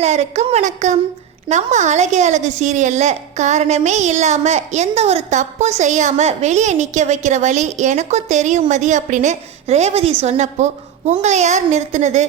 எல்லாருக்கும் வணக்கம். நம்ம அழகே அழகு சீரியலில் காரணமே இல்லாமல் எந்த ஒரு தப்பும் செய்யாமல் வெளியே நிற்க வைக்கிற வழி எனக்கும் தெரியும் மதி அப்படின்னு ரேவதி சொன்னப்போ, உங்களை யார் நிறுத்தினது,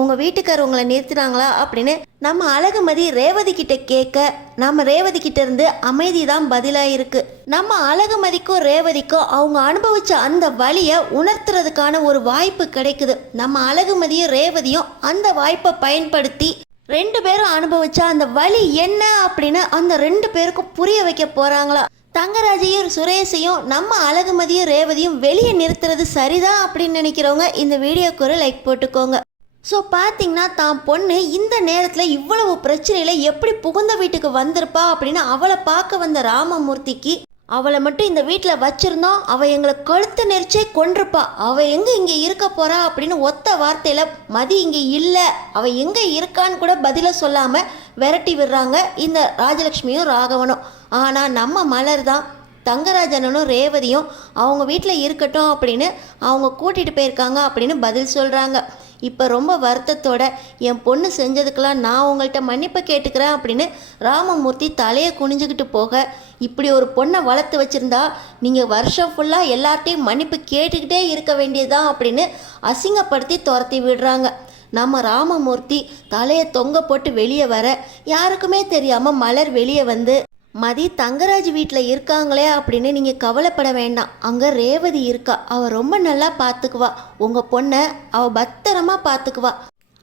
உங்கள் வீட்டுக்கார் உங்களை நிறுத்தினாங்களா அப்படின்னு நம்ம அழகுமதி ரேவதி கிட்ட கேட்க, நம்ம ரேவதி கிட்ட இருந்து அமைதி தான் பதிலாக இருக்கு. நம்ம அழகுமதிக்கும் ரேவதிக்கும் அவங்க அனுபவிச்ச அந்த வழியை உணர்த்துறதுக்கான ஒரு வாய்ப்பு கிடைக்குது. நம்ம அழகுமதியும் ரேவதியும் அந்த வாய்ப்பை பயன்படுத்தி ரெண்டு பேரும் அனுபவிச்சா அந்த வழி என்ன அப்படின்னு அந்த ரெண்டு பேருக்கும் புரிய வைக்க போறாங்களா. தங்கராஜையும் சுரேஷையும் நம்ம அழகுமதியும் ரேவதியும் வெளியே நிறுத்துறது சரிதான் அப்படின்னு நினைக்கிறவங்க இந்த வீடியோக்கு ஒரு லைக் போட்டுக்கோங்க. ஸோ பார்த்தீங்கன்னா தான் பொண்ணு இந்த நேரத்தில் இவ்வளவு பிரச்சனையில் எப்படி புகுந்த வீட்டுக்கு வந்திருப்பா அப்படின்னு அவளை பார்க்க வந்த ராமமூர்த்திக்கு, அவளை மட்டும் இந்த வீட்டில் வச்சுருந்தோம், அவள் எங்களை கழுத்து நெரிச்சே கொண்டிருப்பா, அவள் எங்கே இங்கே இருக்க போகிறா அப்படின்னு ஒத்த வார்த்தையில் மதி இங்கே இல்லை, அவள் எங்கே இருக்கான்னு கூட பதிலை சொல்லாமல் விரட்டி விடுறாங்க இந்த ராஜலக்ஷ்மியும் ராகவனும். ஆனால் நம்ம மலர் தான் தங்கராஜனும் ரேவதியும் அவங்க வீட்டில் இருக்கட்டும் அப்படின்னு அவங்க கூட்டிகிட்டு போயிருக்காங்க அப்படின்னு பதில் சொல்கிறாங்க. இப்போ ரொம்ப வருத்தத்தோட என் பொண்ணு செஞ்சதுக்கெல்லாம் நான் உங்கள்கிட்ட மன்னிப்பு கேட்டுக்கிறேன் அப்படின்னு ராமமூர்த்தி தலையை குனிஞ்சுக்கிட்டு போக, இப்படி ஒரு பொண்ணை வளர்த்து வச்சுருந்தா நீங்கள் வருஷம் ஃபுல்லாக எல்லார்ட்டையும் மன்னிப்பு கேட்டுக்கிட்டே இருக்க வேண்டியதுதான் அப்படின்னு அசிங்கப்படுத்தி துரத்தி விடுறாங்க. நம்ம ராமமூர்த்தி தலையை தொங்க போட்டு வெளியே வர, யாருக்குமே தெரியாமல் மலர் வெளியே வந்து, மதி தங்கராஜ் வீட்டில் இருக்காங்களே அப்படின்னு நீங்கள் கவலைப்பட வேண்டாம், அங்கே ரேவதி இருக்கா, அவள் ரொம்ப நல்லா பார்த்துக்குவா, உங்கள் பொண்ணை அவள் பத்திரமா பார்த்துக்குவா,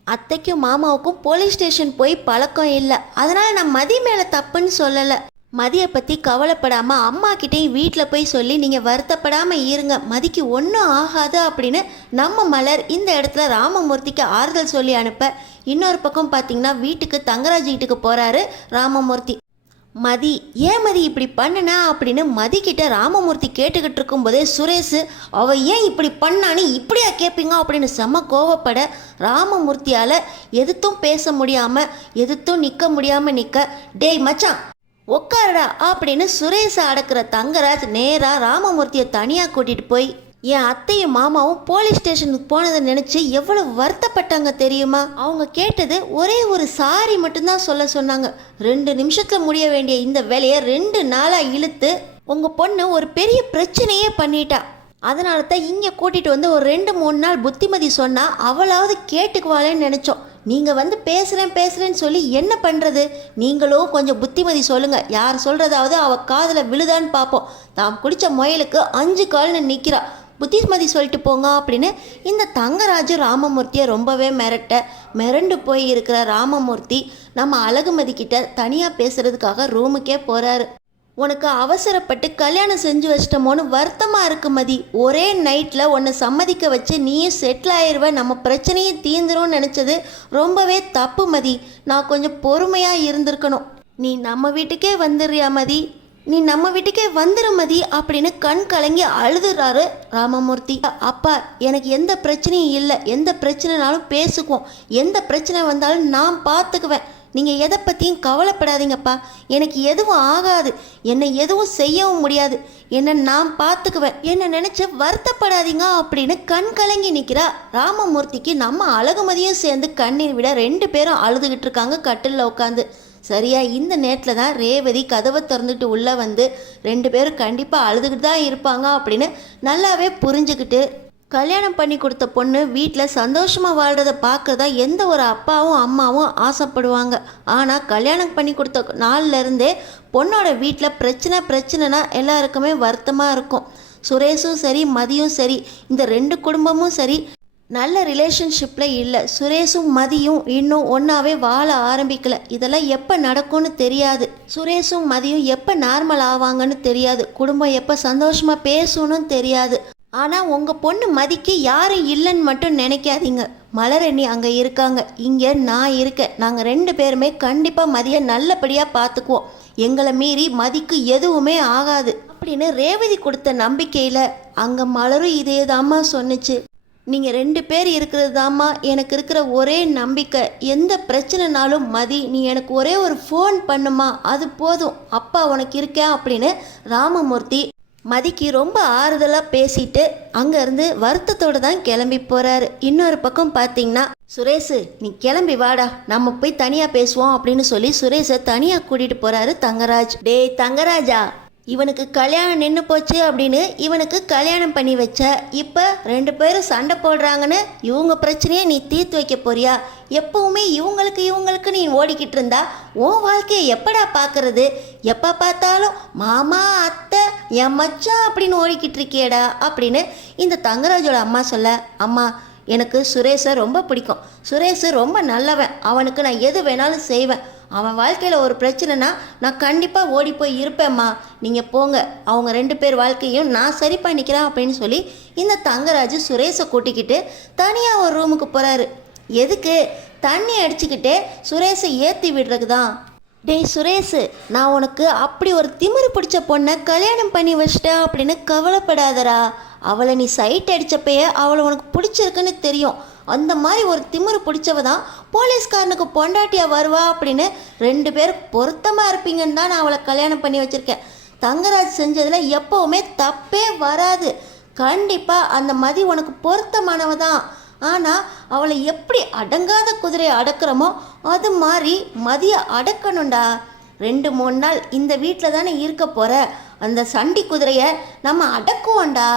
அத்தைக்கும் மாமாவுக்கும் போலீஸ் ஸ்டேஷன் போய் பழக்கம் இல்லை, அதனால் நான் மதி மேலே தப்புன்னு சொல்லலை, மதியை பற்றி கவலைப்படாமல் அம்மா கிட்டேயும் வீட்டில் போய் சொல்லி நீங்கள் வருத்தப்படாமல் இருங்க, மதிக்கு ஒன்றும் ஆகாது அப்படின்னு நம்ம மலர் இந்த இடத்துல ராமமூர்த்திக்கு ஆறுதல் சொல்லி அனுப்ப, இன்னொரு பக்கம் பார்த்தீங்கன்னா வீட்டுக்கு தங்கராஜ் வீட்டுக்கு போகிறாரு ராமமூர்த்தி. மதி ஏன் மதி இப்படி பண்ணனா அப்படின்னு மதி கிட்ட ராமமூர்த்தி கேட்டுக்கிட்டு இருக்கும்போதே சுரேஷ், அவள் ஏன் இப்படி பண்ணான்னு இப்படியா கேட்பீங்க அப்படின்னு செம்ம கோவப்பட, ராமமூர்த்தியால் எதுத்தும் பேச முடியாமல் எதுத்தும் நிற்க முடியாமல் நிற்க, டேய் மச்சான் உட்காரடா அப்படின்னு சுரேஷை அடக்கிற தங்கராஜ் நேராக ராமமூர்த்தியை தனியாக கூட்டிகிட்டு போய், என் அத்தையும் மாமாவும் போலீஸ் ஸ்டேஷனுக்கு போனதை நினச்சி எவ்வளவு வருத்தப்பட்டாங்க தெரியுமா, அவங்க கேட்டது ஒரே ஒரு சாரி மட்டும்தான் சொல்ல சொன்னாங்க, 2 நிமிஷத்தில் முடிய வேண்டிய இந்த வேலையை 2 நாளாக இழுத்து உங்கள் பொண்ணு ஒரு பெரிய பிரச்சனையே பண்ணிட்டா, அதனால தான் இங்கே கூட்டிகிட்டு வந்து ஒரு 2-3 நாள் புத்திமதி சொன்னால் அவளாவது கேட்டுக்குவாளேன்னு நினச்சோம். நீங்கள் வந்து பேசுகிறேன்னு சொல்லி என்ன பண்ணுறது, நீங்களும் கொஞ்சம் புத்திமதி சொல்லுங்கள், யார் சொல்கிறதாவது அவள் காதில் விழுதான்னு பார்ப்போம், தான் குடித்த முயலுக்கு 5 கால்னு நிற்கிறா, புத்திமதி சொல்லிட்டு போங்க அப்படின்னு இந்த தங்கராஜு ராமமூர்த்தியை ரொம்பவே மிரண்டு போய் இருக்கிற ராமமூர்த்தி நம்ம அழகுமதி கிட்ட தனியாக பேசுகிறதுக்காக ரூமுக்கே போகிறாரு. உனக்கு அவசரப்பட்டு கல்யாணம் செஞ்சு வச்சிட்டோமோன்னு வருத்தமாக இருக்கு மதி, ஒரே நைட்டில் உன்னை சம்மதிக்க வச்சு நீயும் செட்டில் ஆயிடுவ, நம்ம பிரச்சனையும் தீந்துரும்னு நினச்சது ரொம்பவே தப்பு மதி, நான் கொஞ்சம் பொறுமையாக இருந்திருக்கணும், நீ நம்ம வீட்டுக்கே வந்துடுறியா மதி, நீ நம்ம வீட்டுக்கே வந்துரு மதி அப்படின்னு கண் கலங்கி அழுதுறாரு ராமமூர்த்தி. அப்பா எனக்கு எந்த பிரச்சனையும் இல்லை, எந்த பிரச்சனைனாலும் பேசுக்குவோம், எந்த பிரச்சனை வந்தாலும் நான் பார்த்துக்குவேன், நீங்கள் எதை பற்றியும் கவலைப்படாதீங்கப்பா, எனக்கு எதுவும் ஆகாது, என்னை எதுவும் செய்யவும் முடியாது, என்னை நான் பார்த்துக்குவேன், என்னை நினச்சி வருத்தப்படாதீங்க அப்படின்னு கண் கலங்கி நிற்கிறா ராமமூர்த்திக்கு நம்ம அழகுமதியும் சேர்ந்து கண்ணீர் விட 2 பேரும் அழுதுகிட்டு இருக்காங்க கட்டிலில் உட்காந்து. சரியா இந்த நேரத்தில் தான் ரேவதி கதவை திறந்துட்டு உள்ளே வந்து 2 பேரும் கண்டிப்பாக அழுதுகிட்டு தான் இருப்பாங்க அப்படின்னு நல்லாவே புரிஞ்சுக்கிட்டு, கல்யாணம் பண்ணி கொடுத்த பொண்ணு வீட்டில் சந்தோஷமாக வாழ்கிறத பார்க்குறதா எந்த ஒரு அப்பாவும் அம்மாவும் ஆசைப்படுவாங்க. ஆனால் கல்யாணம் பண்ணி கொடுத்த நாள்லேருந்தே பொண்ணோட வீட்டில் பிரச்சனைனா எல்லாருக்குமே வருத்தமாக இருக்கும். சுரேஷும் சரி மதியும் சரி இந்த 2 குடும்பமும் சரி நல்ல ரிலேஷன்ஷிப்பில் இல்லை. சுரேஷும் மதியும் இன்னும் ஒன்றாவே வாழ ஆரம்பிக்கல. இதெல்லாம் எப்போ நடக்கும்னு தெரியாது, சுரேஷும் மதியும் எப்போ நார்மல் ஆவாங்கன்னு தெரியாது, குடும்பம் எப்போ சந்தோஷமாக பேசணும்னு தெரியாது. ஆனால் உங்கள் பொண்ணு மதிக்கு யாரும் இல்லைன்னு மட்டும் நினைக்காதீங்க, மலரணி அங்கே இருக்காங்க, இங்கே நான் இருக்கேன், நாங்கள் 2 பேருமே கண்டிப்பாக மதியை நல்லபடியாக பார்த்துக்குவோம், எங்களை மீறி மதிக்கு எதுவுமே ஆகாது அப்படின்னு ரேவதி கொடுத்த நம்பிக்கையில் அங்கே மலரும் இதே தாம்மா சொன்னிச்சு. நீங்கள் 2 பேர் இருக்கிறது தாம்மா எனக்கு இருக்கிற ஒரே நம்பிக்கை, எந்த பிரச்சனைனாலும் மதி நீ எனக்கு ஒரே ஒரு ஃபோன் பண்ணுமா, அது போதும், அப்பா உனக்கு இருக்கேன் அப்படின்னு ராமமூர்த்தி மதிக்கு ரொம்ப ஆறுதலாக பேசிட்டு அங்கேருந்து வருத்தத்தோடு தான் கிளம்பி போகிறாரு. இன்னொரு பக்கம் பார்த்தீங்கன்னா சுரேஷ் நீ கிளம்பி வாடா நம்ம போய் தனியாக பேசுவோம் அப்படின்னு சொல்லி சுரேஷை தனியாக கூட்டிகிட்டு போகிறாரு தங்கராஜ். டேய் தங்கராஜா, இவனுக்கு கல்யாணம் நின்று போச்சு அப்படின்னு இவனுக்கு கல்யாணம் பண்ணி வச்ச, இப்போ 2 பேரும் சண்டை போடுறாங்கன்னு இவங்க பிரச்சனையை நீ தீர்த்து வைக்க போறியா? எப்பவுமே இவங்களுக்கு நீ ஓடிக்கிட்டு இருந்தா உன் வாழ்க்கையை எப்படா பார்க்கறது? எப்போ பார்த்தாலும் மாமா அத்தை என் மச்சான் அப்படின்னு ஓடிக்கிட்டு இருக்கியடா அப்படின்னு இந்த தங்கராஜோட அம்மா சொல்ல, அம்மா எனக்கு சுரேஷை ரொம்ப பிடிக்கும், சுரேஷ் ரொம்ப நல்லவன், அவனுக்கு நான் எது வேணாலும் செய்வேன், அவன் வாழ்க்கையில் ஒரு பிரச்சனைனா நான் கண்டிப்பாக ஓடி போய் இருப்பேம்மா, நீங்கள் போங்க, அவங்க 2 பேர் வாழ்க்கையும் நான் சரி பண்ணிக்கிறேன் அப்படின்னு சொல்லி இந்த தங்கராஜ் சுரேஷை கூட்டிக்கிட்டு தனியாக ஒரு ரூமுக்கு போகிறாரு. எதுக்கு? தண்ணி அடிச்சுக்கிட்டே சுரேஷை ஏற்றி விடுறதுக்கு தான். டேய் சுரேஷ், நான் உனக்கு அப்படி ஒரு திமிரு பிடிச்ச பொண்ணை கல்யாணம் பண்ணி வச்சிட்டேன் அப்படின்னு கவலைப்படாதடா. அவளை நீ சைட் அடித்தப்பயே அவளை உனக்கு பிடிச்சிருக்குன்னு தெரியும். அந்த மாதிரி ஒரு திமிரு பிடிச்சவ தான் போலீஸ்காரனுக்கு பொண்டாட்டியாக வருவா அப்படின்னு 2 பேர் பொருத்தமாக இருப்பீங்கன்னு தான் நான் அவளை கல்யாணம் பண்ணி வச்சுருக்கேன். தங்கராஜ் செஞ்சதில் எப்போவுமே தப்பே வராது. கண்டிப்பாக அந்த மதி உனக்கு பொருத்தமானவ தான். ஆனால் அவளை எப்படி அடங்காத குதிரையை அடக்கிறோமோ அது மாதிரி மதியை அடக்கணும்டா. 2-3 நாள் இந்த வீட்டில் தானே இருக்க போகிற, அந்த சண்டி குதிரையை நம்ம அடக்குவோம்டா.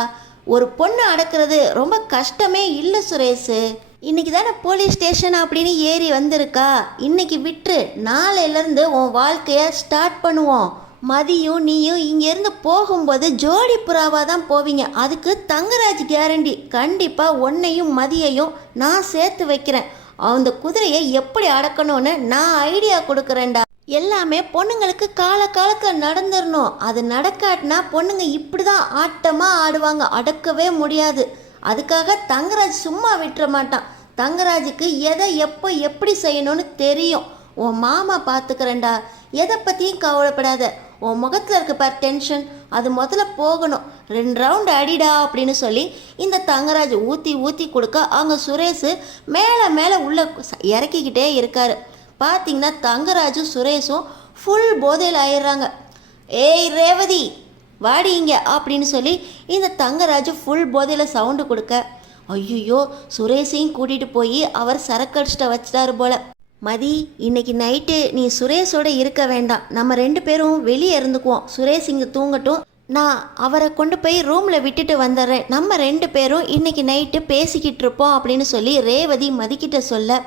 ஒரு பொண்ணு அடக்கிறது ரொம்ப கஷ்டமே இல்லை சுரேஷ். இன்னைக்கு தானே போலீஸ் ஸ்டேஷன் அப்படின்னு ஏறி வந்திருக்கா, இன்னைக்கு விட்டுரு, நாளையிலேருந்து உன் வாழ்க்கையை ஸ்டார்ட் பண்ணுவோம். மதியும் நீயும் இங்கேருந்து போகும்போது ஜோடி புறாவாக தான் போவீங்க, அதுக்கு தங்கராஜ் கேரண்டி. கண்டிப்பாக உன்னையும் மதியையும் நான் சேர்த்து வைக்கிறேன். அந்த குதிரையை எப்படி அடக்கணும்னு நான் ஐடியா கொடுக்குறேன்டா. எல்லாமே பொண்ணுங்களுக்கு காலத்தில் நடந்துடணும். அது நடக்காட்டினா பொண்ணுங்க இப்படி தான் ஆட்டமாக ஆடுவாங்க, அடக்கவே முடியாது. அதுக்காக தங்கராஜ் சும்மா விட்டுற மாட்டான். தங்கராஜுக்கு எதை எப்போ எப்படி செய்யணும்னு தெரியும். உன் மாமா பார்த்துக்கிறேன்டா, எதை பற்றியும் கவலைப்படாத. உன் முகத்தில் இருக்க பார் டென்ஷன், அது முதல்ல போகணும். 2 ரவுண்டு அடிடா அப்படின்னு சொல்லி இந்த தங்கராஜ் ஊற்றி கொடுக்க அங்கே சுரேஷ் மேலே உள்ளே இறக்கிக்கிட்டே இருக்காரு. பார்த்தீங்கன்னா தங்கராஜும் சுரேஷும் ஃபுல் போதையில் ஆயிடுறாங்க. ஏய் ரேவதி வாடி இங்க அப்படின்னு சொல்லி இந்த தங்கராஜு ஃபுல் போதையில் சவுண்டு கொடுக்க, ஐயோ சுரேஷையும் கூட்டிகிட்டு போய் அவர் சரக்கடிச்சிட்ட வச்சிட்டாரு போல. மதி, இன்னைக்கு நைட்டு நீ சுரேஷோட இருக்க வேண்டாம், நம்ம 2 பேரும் வெளியே இருந்துக்குவோம். சுரேஷ் இங்கே தூங்கட்டும், நான் அவரை கொண்டு போய் ரூமில் விட்டுட்டு வந்துடுறேன், நம்ம 2 பேரும் இன்னைக்கு நைட்டு பேசிக்கிட்டு இருப்போம் அப்படின்னு சொல்லி ரேவதி மதிக்கிட்ட சொல்ல,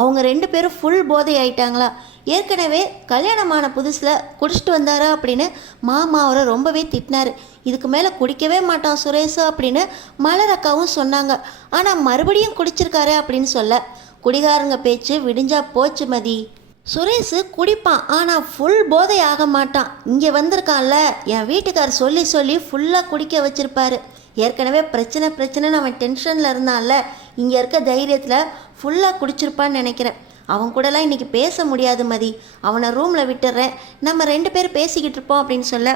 அவங்க 2 பேரும் ஃபுல் போதை ஆயிட்டாங்களா. ஏற்கனவே கல்யாணமான புதுசில் குடிச்சிட்டு வந்தாரா அப்படின்னு மாமா அவரை ரொம்பவே திட்டினார். இதுக்கு மேலே குடிக்கவே மாட்டான் சுரேஷ் அப்படின்னு மலரக்காவும் சொன்னாங்க. ஆனால் மறுபடியும் குடிச்சிருக்காரு அப்படின்னு சொல்ல, குடிகாரங்க பேச்சு விடிஞ்சா போச்சு மதி. சுரேஷ் குடிப்பான், ஆனால் ஃபுல் போதை ஆக மாட்டான். இங்கே வந்திருக்கான்ல, என் வீட்டுக்கார் சொல்லி ஃபுல்லாக குடிக்க வச்சுருப்பாரு. ஏற்கனவே பிரச்சனைன்னு அவன் டென்ஷனில் இருந்தான்ல, இங்கே இருக்க தைரியத்தில் ஃபுல்லாக குடிச்சிருப்பான்னு நினைக்கிறேன். அவன் கூடலாம் இன்றைக்கி பேச முடியாது மதி, அவனை ரூமில் விட்டுறேன், நம்ம 2 பேர் பேசிக்கிட்டு இருப்போம் அப்படின்னு சொல்ல,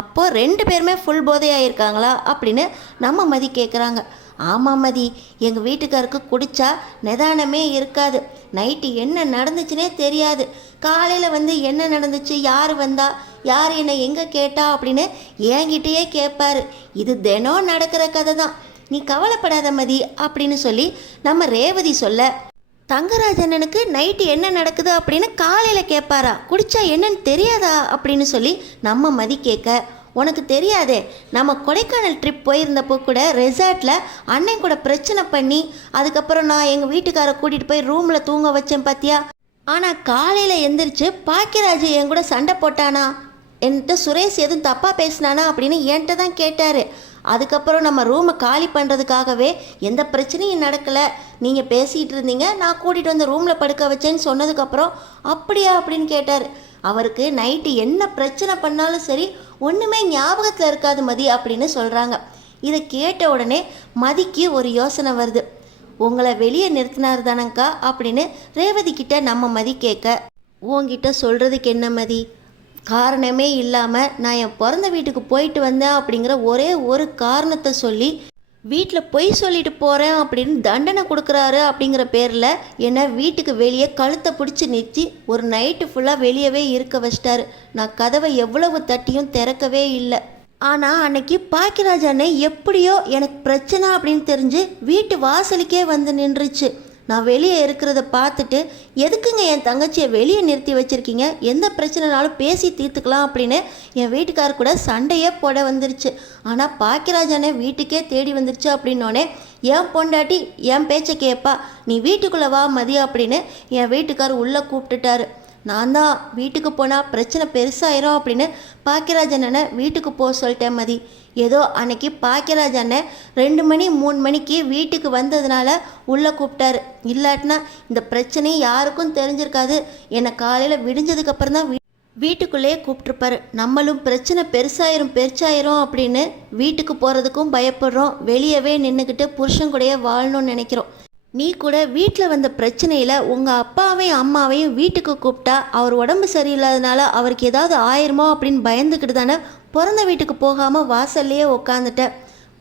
அப்போது 2 பேருமே ஃபுல் போதையாயிருக்காங்களா அப்படின்னு நம்ம மதி கேட்குறாங்க. ஆமாம் மதி, எங்கள் வீட்டுக்காருக்கு குடித்தா நிதானமே இருக்காது, நைட்டு என்ன நடந்துச்சுனே தெரியாது, காலையில் வந்து என்ன நடந்துச்சு, யார் வந்தா, யார் என்னை எங்கே கேட்டா அப்படின்னு என்கிட்டயே கேட்பாரு. இது தினம் நடக்கிற கதை தான், நீ கவலைப்படாத மதி அப்படின்னு சொல்லி நம்ம ரேவதி சொல்ல, தங்கராஜனனுக்கு நைட்டு என்ன நடக்குது அப்படின்னு காலையில் கேட்பாரா, குடித்தா என்னன்னு தெரியாதா அப்படின்னு சொல்லி நம்ம மதி கேட்க, உனக்கு தெரியாதே, நம்ம கொடைக்கானல் ட்ரிப் போயிருந்தப்போ கூட ரெசார்ட்டில் அண்ணன் கூட பிரச்சனை பண்ணி அதுக்கப்புறம் நான் எங்கள் வீட்டுக்காரை கூட்டிகிட்டு போய் ரூமில் தூங்க வச்சேன் பார்த்தியா. ஆனால் காலையில் எந்திரிச்சு பாக்கியராஜ் என் கூட சண்டை போட்டானா, என்கிட்ட சுரேஷ் எதுவும் தப்பாக பேசினானா அப்படின்னு என்கிட்ட தான் கேட்டார். அதுக்கப்புறம் நம்ம ரூமை காலி பண்ணுறதுக்காகவே எந்த பிரச்சனையும் நடக்கலை, நீங்கள் பேசிகிட்டு இருந்தீங்க, நான் கூட்டிகிட்டு வந்து ரூமில் படுக்க வச்சேன்னு சொன்னதுக்கப்புறம் அப்படியா அப்படின்னு கேட்டார். அவருக்கு நைட்டு என்ன பிரச்சனை பண்ணாலும் சரி ஒன்றுமே ஞாபகத்தில் இருக்காது மதி அப்படின்னு சொல்கிறாங்க. இதை கேட்ட உடனே மதிக்கு ஒரு யோசனை வருது. உங்களை வெளியே நிறுத்தினார் தானங்கா அப்படின்னு ரேவதி கிட்ட நம்ம மதி கேட்க, உங்ககிட்ட சொல்கிறதுக்கு என்ன மதி, காரணமே இல்லாமல் நான் என் பிறந்த வீட்டுக்கு போயிட்டு வந்தேன் அப்படிங்கிற ஒரே ஒரு காரணத்தை சொல்லி வீட்டில் பொய் சொல்லிட்டு போகிறேன் அப்படின்னு தண்டனை கொடுக்குறாரு அப்படிங்கிற பேரில் என்னை வீட்டுக்கு வெளியே கழுத்தை பிடிச்சி நிறுத்தி ஒரு நைட்டு ஃபுல்லாக வெளியவே இருக்க வச்சிட்டாரு. நான் கதவை எவ்வளவு தட்டியும் திறக்கவே இல்லை. ஆனால் அன்னைக்கு பாக்கியராஜ் அண்ணன் எப்படியோ எனக்கு பிரச்சனை அப்படின்னு தெரிஞ்சு வீட்டு வாசலுக்கே வந்து நின்றுச்சு. நான் வெளியே இருக்கிறத பார்த்துட்டு, எதுக்குங்க என் தங்கச்சியை வெளியே நிறுத்தி வச்சுருக்கீங்க, எந்த பிரச்சனைனாலும் பேசி தீர்த்துக்கலாம் அப்படின்னு என் வீட்டுக்கார் கூட சண்டையே போட வந்துருச்சு. ஆனால் பாக்கியராஜ் அண்ணன் வீட்டுக்கே தேடி வந்துருச்சு அப்படின்னோடனே, என் பொண்டாட்டி என் பேச்சை கேட்பா, நீ வீட்டுக்குள்ளே வா மதி அப்படின்னு என் வீட்டுக்கார் உள்ளே கூப்பிட்டுட்டாரு. நான் தான் வீட்டுக்கு போனால் பிரச்சனை பெருசாயிரும் அப்படின்னு பாக்கியராஜ் அண்ணனை வீட்டுக்கு போக சொல்லிட்டேன் மதி. ஏதோ அன்னைக்கு பாக்கியராஜ் அண்ணன் 2 மணி 3 மணிக்கு வீட்டுக்கு வந்ததுனால உள்ளே கூப்பிட்டாரு. இல்லாட்டினா இந்த பிரச்சனையும் யாருக்கும் தெரிஞ்சிருக்காது. என்னை காலையில் விடிஞ்சதுக்கப்புறம் தான் வீட்டுக்குள்ளேயே கூப்பிட்ருப்பாரு. நம்மளும் பிரச்சனை பெருசாயிரும் அப்படின்னு வீட்டுக்கு போகிறதுக்கும் பயப்படுறோம். வெளியவே நின்றுக்கிட்டு புருஷன் கூடயே வாழணும்னு நினைக்கிறோம். நீ கூட வீட்டில் வந்த பிரச்சனையில் உங்கள் அப்பாவையும் அம்மாவையும் வீட்டுக்கு கூப்பிட்டா அவர் உடம்பு சரியில்லாதனால அவருக்கு ஏதாவது ஆயிருமோ அப்படின்னு பயந்துக்கிட்டு தானே பிறந்த வீட்டுக்கு போகாமல் வாசல்லையே உக்காந்துட்ட.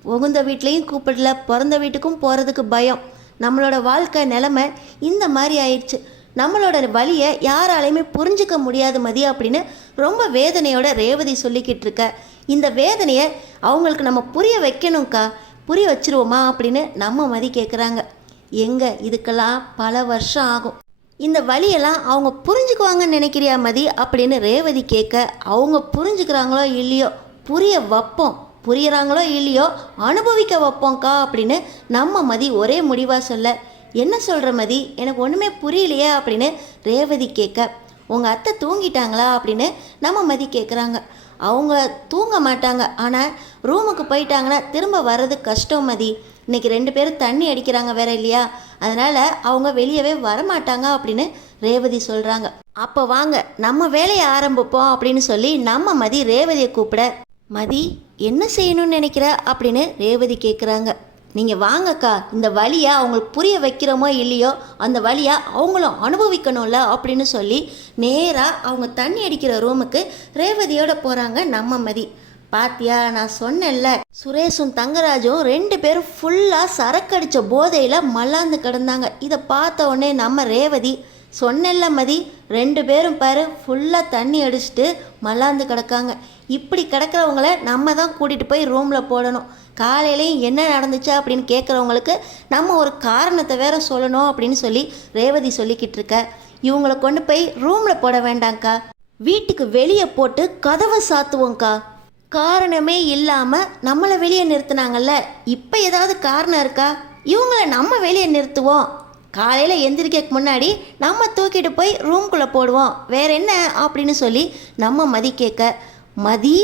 புகுந்த வீட்லேயும் கூப்பிடல, பிறந்த வீட்டுக்கும் போகிறதுக்கு பயம். நம்மளோட வாழ்க்கை நிலைமை இந்த மாதிரி ஆயிடுச்சு. நம்மளோட வலியை யாராலையுமே புரிஞ்சிக்க முடியாது மதி அப்படின்னு ரொம்ப வேதனையோட ரேவதி சொல்லிக்கிட்டு இருக்க. இந்த வேதனையை அவங்களுக்கு நம்ம புரிய வைக்கணும்க்கா, புரிய வச்சிருவோமா அப்படின்னு நம்ம மதி கேட்குறாங்க. எங்க இதுக்கெல்லாம் பல வருஷம் ஆகும். இந்த வழியெல்லாம் அவங்க புரிஞ்சுக்குவாங்கன்னு நினைக்கிறியா மதி அப்படின்னு ரேவதி கேட்க, அவங்க புரிஞ்சுக்கிறாங்களோ இல்லையோ புரிய வைப்போம், புரியுறாங்களோ இல்லையோ அனுபவிக்க வைப்போம்க்கா அப்படின்னு நம்ம மதி ஒரே முடிவாக சொல்ல. என்ன சொல்கிற மதி, எனக்கு ஒன்றுமே புரியலையே அப்படின்னு ரேவதி கேட்க, உங்கள் அத்தை தூங்கிட்டாங்களா அப்படின்னு நம்ம மதி கேட்குறாங்க. அவங்க தூங்க மாட்டாங்க, ஆனால் ரூமுக்கு போயிட்டாங்கன்னா திரும்ப வர்றது கஷ்டம் மதி. இன்றைக்கி 2 பேரும் தண்ணி அடிக்கிறாங்க வேற இல்லையா, அதனால் அவங்க வெளியவே வரமாட்டாங்க அப்படின்னு ரேவதி சொல்கிறாங்க. அப்போ வாங்க நம்ம வேலையை ஆரம்பிப்போம் அப்படின்னு சொல்லி நம்ம மதி ரேவதியை கூப்பிட, மதி என்ன செய்யணும்னு நினைக்கிற அப்படின்னு ரேவதி கேட்குறாங்க. நீங்கள் வாங்கக்கா, இந்த வழியை அவங்களுக்கு புரிய வைக்கிறோமோ இல்லையோ அந்த வழியை அவங்களும் அனுபவிக்கணும்ல அப்படின்னு சொல்லி நேராக அவங்க தண்ணி அடிக்கிற ரூமுக்கு ரேவதியோட போகிறாங்க நம்ம மதி. பாத்தியா, நான் சொன்னேன்ல, சுரேஷும் தங்கராஜும் 2 பேரும் ஃபுல்லாக சரக்கடித்த போதையில் மல்லாந்து கிடந்தாங்க. இதை பார்த்த உடனே நம்ம ரேவதி, சொன்னேன்ல மதி, 2 பேரும் பாரு ஃபுல்லாக தண்ணி அடிச்சுட்டு மல்லாந்து கிடக்காங்க. இப்படி கிடக்கிறவங்கள நம்ம தான் கூட்டிகிட்டு போய் ரூமில் போடணும். காலையிலையும் என்ன நடந்துச்சு அப்படின்னு கேட்குறவங்களுக்கு நம்ம ஒரு காரணத்தை வேற சொல்லணும் அப்படின்னு சொல்லி ரேவதி சொல்லிக்கிட்டு இருக்க. இவங்களை கொண்டு போய் ரூமில் போட வேண்டாங்க்கா, வீட்டுக்கு வெளியே போட்டு கதவை சாத்துவோங்க்கா. காரணமே இல்லாமல் நம்மளை வெளியே நிறுத்தினாங்கல்ல, இப்போ ஏதாவது காரணம் இருக்கா? இவங்களை நம்ம வெளியே நிறுத்துவோம், காலையில் எந்திரிக்க முன்னாடி நம்ம தூக்கிட்டு போய் ரூம்குள்ளே போடுவோம், வேற என்ன அப்படின்னு சொல்லி நம்ம மதி கேட்க, மதி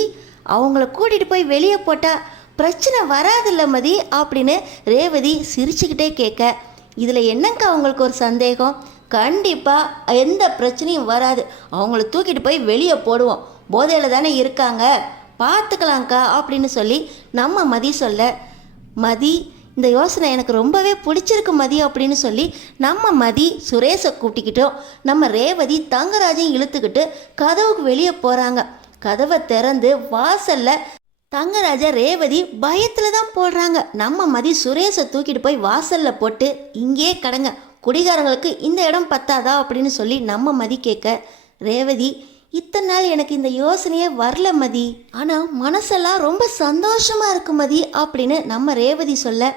அவங்கள கூட்டிகிட்டு போய் வெளியே போட்டால் பிரச்சனை வராதில்ல மதி அப்படின்னு ரேவதி சிரிச்சுக்கிட்டே கேட்க, இதில் என்னங்க அவங்களுக்கு ஒரு சந்தேகம்? கண்டிப்பாக எந்த பிரச்சனையும் வராது, அவங்கள தூக்கிட்டு போய் வெளியே போடுவோம், போதையில் தானே இருக்காங்க, பார்த்துக்கலாங்க்கா அப்படின்னு சொல்லி நம்ம மதி சொல்ல, மதி இந்த யோசனை எனக்கு ரொம்பவே பிடிச்சிருக்கு மதி அப்படின்னு சொல்லி நம்ம மதி சுரேஷை கூப்பிட்டுக்கிட்டோம். நம்ம ரேவதி தங்கராஜையும் இழுத்துக்கிட்டு கதவுக்கு வெளியே போகிறாங்க. கதவை திறந்து வாசலில் தங்கராஜா ரேவதி பயத்தில் தான் போடுறாங்க. நம்ம மதி சுரேஷை தூக்கிட்டு போய் வாசலில் போட்டு, இங்கே கடங்க, குடிகாரங்களுக்கு இந்த இடம் பத்தாதா அப்படின்னு சொல்லி நம்ம மதி கேட்க, ரேவதி இத்தனை நாள் எனக்கு இந்த யோசனையே வரல மதி, ஆனால் மனசெல்லாம் ரொம்ப சந்தோஷமாக இருக்கு மதி அப்படின்னு நம்ம ரேவதி சொல்ல,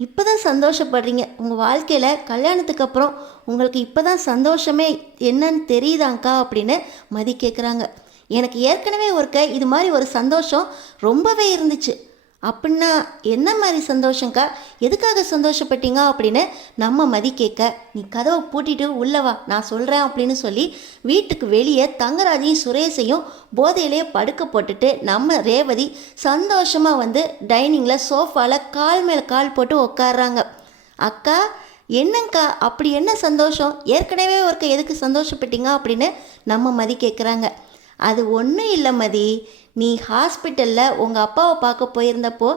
இப்போ தான் சந்தோஷப்படுறீங்க, உங்கள் வாழ்க்கையில் கல்யாணத்துக்கு அப்புறம் உங்களுக்கு இப்போ தான் சந்தோஷமே என்னன்னு தெரியுதாங்க்கா அப்படின்னு மதி கேட்குறாங்க. எனக்கு ஏற்கனவே இது மாதிரி ஒரு சந்தோஷம் ரொம்பவே இருந்துச்சு. அப்படின்னா என்ன மாதிரி சந்தோஷங்க்கா, எதுக்காக சந்தோஷப்பட்டீங்க அப்படின்னு நம்ம மதி கேட்க, நீ கதவை பூட்டிட்டு உள்ளவா, நான் சொல்கிறேன் அப்படின்னு சொல்லி வீட்டுக்கு வெளியே தங்கராஜையும் சுரேஷையும் போதையிலேயே படுக்க போட்டுட்டு நம்ம ரேவதி சந்தோஷமாக வந்து டைனிங்கில் சோஃபாவில் கால் மேலே கால் போட்டு உட்காடுறாங்க. அக்கா என்னங்க்கா அப்படி என்ன சந்தோஷம், ஏற்கனவே எதுக்கு சந்தோஷப்பட்டீங்க அப்படின்னு நம்ம மதி கேட்குறாங்க. அது ஒன்றும் இல்லை மதி, நீ ஹாஸ்பிட்டலில் உங்கள் அப்பாவை பார்க்க போயிருந்தப்போ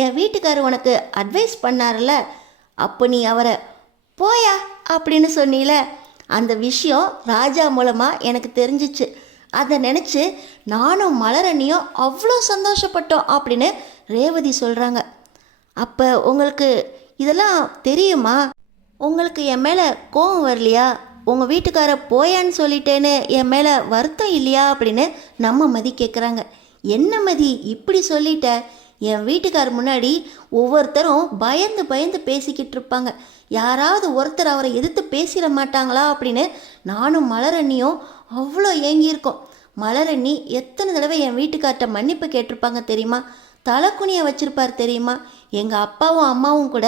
என் வீட்டுக்காரர் உனக்கு அட்வைஸ் பண்ணார்ல, அப்போ நீ அவரை போயா அப்படின்னு சொன்னீல, அந்த விஷயம் ராஜா மூலமாக எனக்கு தெரிஞ்சிச்சு. அதை நினச்சி நானும் மலரணியும் அவ்வளோ சந்தோஷப்பட்டோம் அப்படின்னு ரேவதி சொல்கிறாங்க. அப்போ உங்களுக்கு இதெல்லாம் தெரியுமா? உங்களுக்கு என் மேலே கோபம் வரலையா? உங்கள் வீட்டுக்கார போயான்னு சொல்லிட்டேன்னு என் மேலே வருத்தம் இல்லையா அப்படின்னு நம்ம மதி கேட்குறாங்க. என்ன மதி இப்படி சொல்லிட்ட? என் வீட்டுக்கார் முன்னாடி ஒவ்வொருத்தரும் பயந்து பயந்து பேசிக்கிட்டு இருப்பாங்க. யாராவது ஒருத்தர் அவரை எதிர்த்து பேசிட மாட்டாங்களா அப்படின்னு நானும் மலரண்ணியும் அவ்வளோ ஏங்கியிருக்கோம். மலரண்ணி எத்தனை தடவை என் வீட்டுக்கார்ட்ட மன்னிப்பு கேட்டிருப்பாங்க தெரியுமா? தலைக்குனியை வச்சிருப்பார் தெரியுமா? எங்கள் அப்பாவும் அம்மாவும் கூட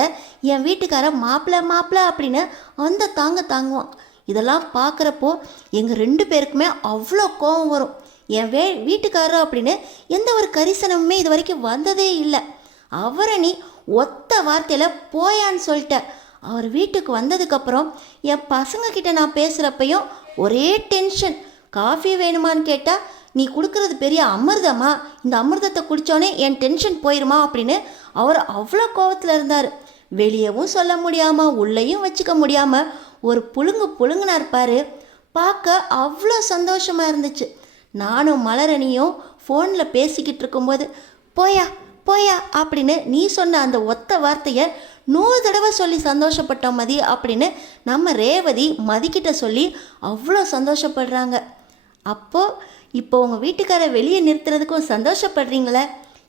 என் வீட்டுக்கார மாப்பிள்ள அப்படின்னு அந்த தாங்குவான். இதெல்லாம் பார்க்குறப்போ எங்கள் 2 பேருக்குமே அவ்வளோ கோபம் வரும். என் வீட்டுக்காரர் அப்படின்னு எந்த ஒரு கரிசனமுமே இது வரைக்கும் வந்ததே இல்லை. அவரை நீ ஒத்த வார்த்தையில் போயான்னு சொல்லிட்ட. அவர் வீட்டுக்கு வந்ததுக்கப்புறம் என் பசங்கக்கிட்ட நான் பேசுகிறப்பையும் ஒரே டென்ஷன். காஃபி வேணுமான்னு கேட்டால் நீ கொடுக்கறது பெரிய அமிர்தமா, இந்த அமிர்தத்தை குடித்தோன்னே என் டென்ஷன் போயிடுமா அப்படின்னு அவர் அவ்வளோ கோபத்தில் இருந்தார். வெளியவும் சொல்ல முடியாமல் உள்ளேயும் வச்சுக்க முடியாமல் ஒரு புழுங்குனா இருப்பார். பார்க்க அவ்வளோ சந்தோஷமாக இருந்துச்சு. நானும் மலரணியும் ஃபோனில் பேசிக்கிட்டு இருக்கும்போது போயா போயா அப்படின்னு நீ சொன்ன அந்த ஒத்த வார்த்தையை 100 தடவை சொல்லி சந்தோஷப்பட்டோம் மதி அப்படின்னு நம்ம ரேவதி மதிக்கிட்ட சொல்லி அவ்வளோ சந்தோஷப்படுறாங்க. இப்போ உங்கள் வீட்டுக்காரை வெளியே நிறுத்துறதுக்கும் சந்தோஷப்படுறீங்களே?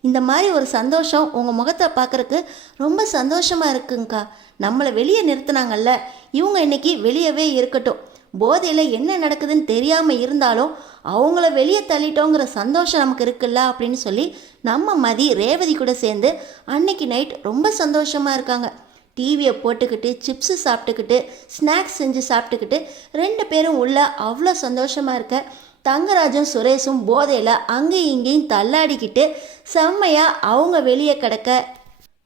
இந்த மாதிரி ஒரு சந்தோஷம் உங்கள் முகத்தை பார்க்குறக்கு ரொம்ப சந்தோஷமாக இருக்குங்கக்கா. நம்மளை வெளியே நிறுத்தினாங்கல்ல, இவங்க இன்னைக்கு வெளியவே இருக்கட்டும். போதையில் என்ன நடக்குதுன்னு தெரியாமல் இருந்தாலும் அவங்கள வெளியே தள்ளிட்டோங்கிற சந்தோஷம் நமக்கு இருக்குல்ல அப்படின்னு சொல்லி நம்ம மதி ரேவதி கூட சேர்ந்து அன்னைக்கு நைட் ரொம்ப சந்தோஷமாக இருக்காங்க. டிவியை போட்டுக்கிட்டு சிப்ஸு சாப்பிட்டுக்கிட்டு ஸ்நாக்ஸ் செஞ்சு சாப்பிட்டுக்கிட்டு 2 பேரும் உள்ள அவ்வளோ சந்தோஷமாக இருக்க. தங்கராஜும் சுரேஷும் போதையில் அங்கேயும் இங்கேயும் தள்ளாடிக்கிட்டு செம்மையாக அவங்க வெளியே கிடக்க.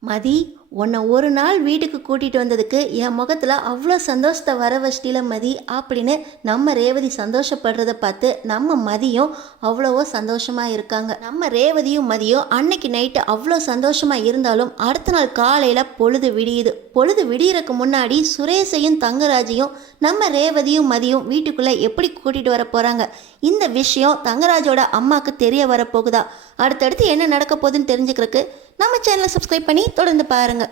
மதி, உன்னை ஒரு நாள் வீட்டுக்கு கூட்டிகிட்டு வந்ததுக்கு என் முகத்தில் அவ்வளோ சந்தோஷத்தை வர வச்சிட்டில மதி அப்படின்னு நம்ம ரேவதி சந்தோஷப்படுறத பார்த்து நம்ம மதியும் அவ்வளவோ சந்தோஷமாக இருக்காங்க. நம்ம ரேவதியும் மதியும் அன்னைக்கு நைட்டு அவ்வளோ சந்தோஷமாக இருந்தாலும் அடுத்த நாள் காலையில் பொழுது விடியுது. பொழுது விடியறதுக்கு முன்னாடி சுரேஷையும் தங்கராஜையும் நம்ம ரேவதியும் மதியும் வீட்டுக்குள்ளே எப்படி கூட்டிகிட்டு வர போகிறாங்க? இந்த விஷயம் தங்கராஜோட அம்மாவுக்கு தெரிய வரப்போகுதா? அடுத்தடுத்து என்ன நடக்க போகுதுன்னு தெரிஞ்சுக்கிறதுக்கு நம்ம சேனலை சப்ஸ்கிரைப் பண்ணி தொடர்ந்து பாருங்கள்.